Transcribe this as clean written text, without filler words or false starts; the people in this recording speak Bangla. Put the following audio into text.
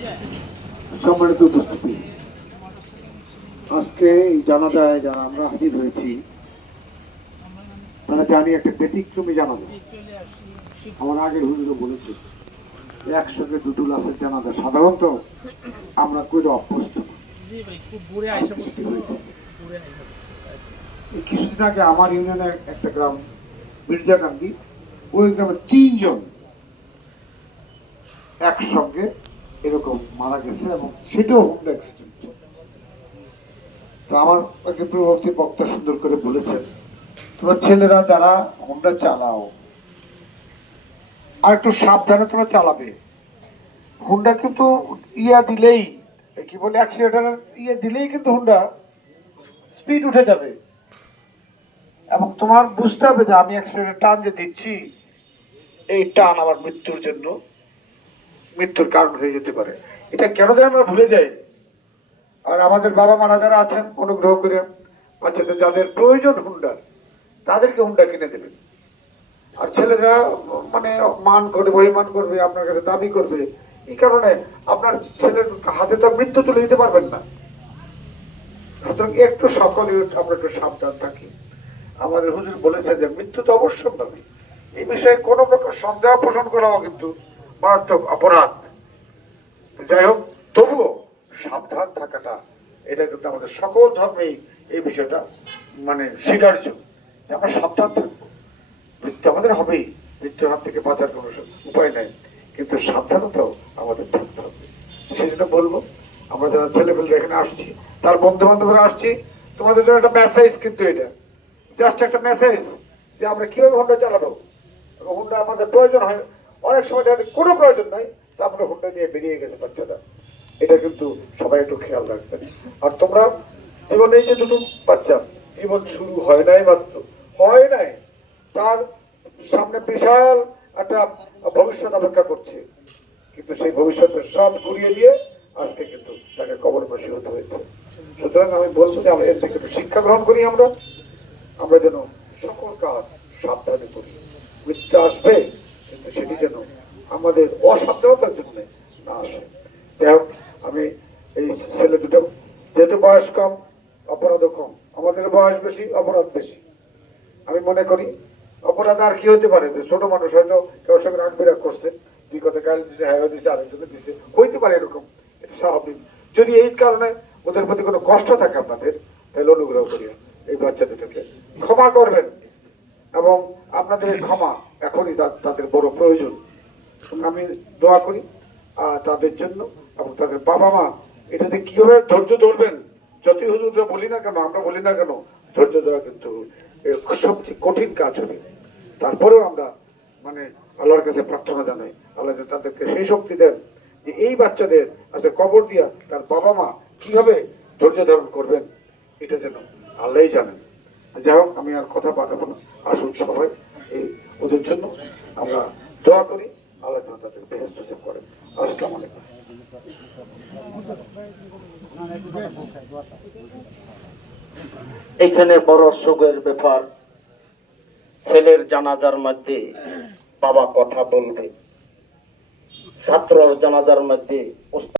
সম্মানিত উপস্থিতি, আজকে এই জানাজায় যারা আমরা হাজির হয়েছি তারা জানি একটা ব্যতিক্রমী জানাজা। আমার আগের হুজুরও বলেছে একসঙ্গে দুটো লাশের জানাজা সাধারণত আমরা করে অভ্যস্ত। কিছুদিন আগে আমার ইউনিয়নের একটা গ্রাম মির্জাকান্দি, ওই গ্রামে 3 জন একসঙ্গে এরকম মারা গেছে এবং সেটাও হুন্ডা অ্যাক্সিডেন্ট। তো আমার পূর্ববর্তী বক্তা সুন্দর করে বলেছেন, তোমরা ছেলেরা যারা হুন্ডা চালাও আর একটু সাবধানে তোমরা চালাবে। হুন্ডা কিন্তু দিলেই কি বলে অ্যাক্সিডেন্টার দিলেই কিন্তু হুন্ডা স্পিড উঠে যাবে এবং তোমার বুঝতে হবে যে আমি অ্যাক্সিডেন্টের টান যে দিচ্ছি এই টান আমার মৃত্যুর কারণ হয়ে যেতে পারে। এটা কেন যে আমরা ভুলে যাই। আর আমাদের বাবা মারা যারা আছেন অনুগ্রহ করে বাচ্চাদের যাদের প্রয়োজন হুন্ডার তাদেরকে হুন্ডা কিনে দেবেন। আর ছেলেরা মানে মান করবে, অভিমান করবে, আপনার কাছে দাবি করবে, এই কারণে আপনার ছেলের হাতে তো মৃত্যু তুলে দিতে পারবেন না। সুতরাং একটু সকলে আমরা একটু সাবধান থাকি। আমাদের হুজুর বলেছেন যে মৃত্যু তো অবশ্যম্ভাবী, এই বিষয়ে কোনো প্রকার সন্দেহ পোষণ করাও কিন্তু মারাত্মক অপরাধ। যাই হোক, তবুও সাবধান থাকাটা এটা কিন্তু আমাদের সকল ধর্মেই এই বিষয়টা মানে স্বীকার্য যে আমরা সাবধান থাকবো। মৃত্যু আমাদের হবেই, মৃত্যুর হাত থেকে বাঁচার কোনো উপায় নাই, কিন্তু সাবধানতাও আমাদের থাকতে হবে। সেই জন্য বলবো, আমরা যারা ছেলেপেলে এখানে আসছি, তার বন্ধু বান্ধবরা আসছি, তোমাদের জন্য একটা মেসেজ, কিন্তু এটা জাস্ট একটা মেসেজ যে আমরা কিভাবে হুন্ডা চালাবো এবং হুন্ডা আমাদের প্রয়োজন হয়। অনেক সময় যাদের কোনো প্রয়োজন নাই তা আমরা হুন্ডা নিয়ে বেরিয়ে গেছে বাচ্চারা, এটা কিন্তু সবাই একটু খেয়াল রাখবেন। আর তোমরা জীবনে এই যে দুটো বাচ্চা, জীবন শুরু হয় নাই, মাত্র হয় নাই, তার সামনে বিশাল একটা ভবিষ্যৎ অপেক্ষা করছে, কিন্তু সেই ভবিষ্যতের সব ঘুরিয়ে দিয়ে আজকে কিন্তু তাকে কবরবাসী হতে হয়েছে। সুতরাং আমি বলবো যে আমরা এর থেকে শিক্ষা গ্রহণ করি, আমরা যেন সকল কাজ সাবধানে করি। মৃত্যু আসবে, কিন্তু সেটি যেন আমাদের অসাবধানতার জন্য না আসে। যাই হোক, আমি এই ছেলে দুটো যেহেতু বয়স কম, অপরাধও কম, আমাদের বয়স বেশি, অপরাধ বেশি। আমি মনে করি অপরাধ আর কি হতে পারে, যে ছোট মানুষ হয়তো কেউ সঙ্গে রাগ বিরাগ করছে, দুই কথা গালি দিচ্ছে, হ্যাঁ দিচ্ছে, আরেকজনে দিচ্ছে, হইতে পারে এরকম, এটা স্বাভাবিক। যদি এই কারণে ওদের প্রতি কোনো কষ্ট থাকে আপনাদের, তাহলে অনুগ্রহ করিয়া এই বাচ্চা দুটোকে ক্ষমা করবেন এবং আপনাদের ক্ষমা এখনই তাদের বড় প্রয়োজন। আমি দোয়া করি তাদের জন্য এবং তাদের বাবা মা এটাতে কিভাবে ধৈর্য ধরবেন। যতই হুজুররা বলি না কেন, আমরা বলি না কেন, ধৈর্য ধরা কিন্তু সবচেয়ে কঠিন কাজ হবে। তারপরেও আমরা মানে আল্লাহর কাছে প্রার্থনা জানাই, আল্লাহ তাদেরকে সেই শক্তি দেন যে এই বাচ্চাদের আচ্ছা কবর দিয়া তার বাবা মা কিভাবে ধৈর্য ধারণ করবেন, এটা যেন আল্লাহই জানেন। যাই হোক, আমি আর কথা বাড়াবো না, আসুন সবাই এই ওদের জন্য আমরা দোয়া করি, আল্লাহ তাদের বেহেশত নসিব করেন। আসসালামু আলাইকুম। এখানে বড় শোকের ব্যাপার, ছেলের জানাজার মধ্যে বাবা কথা বলবে, ছাত্রর জানাজার মধ্যে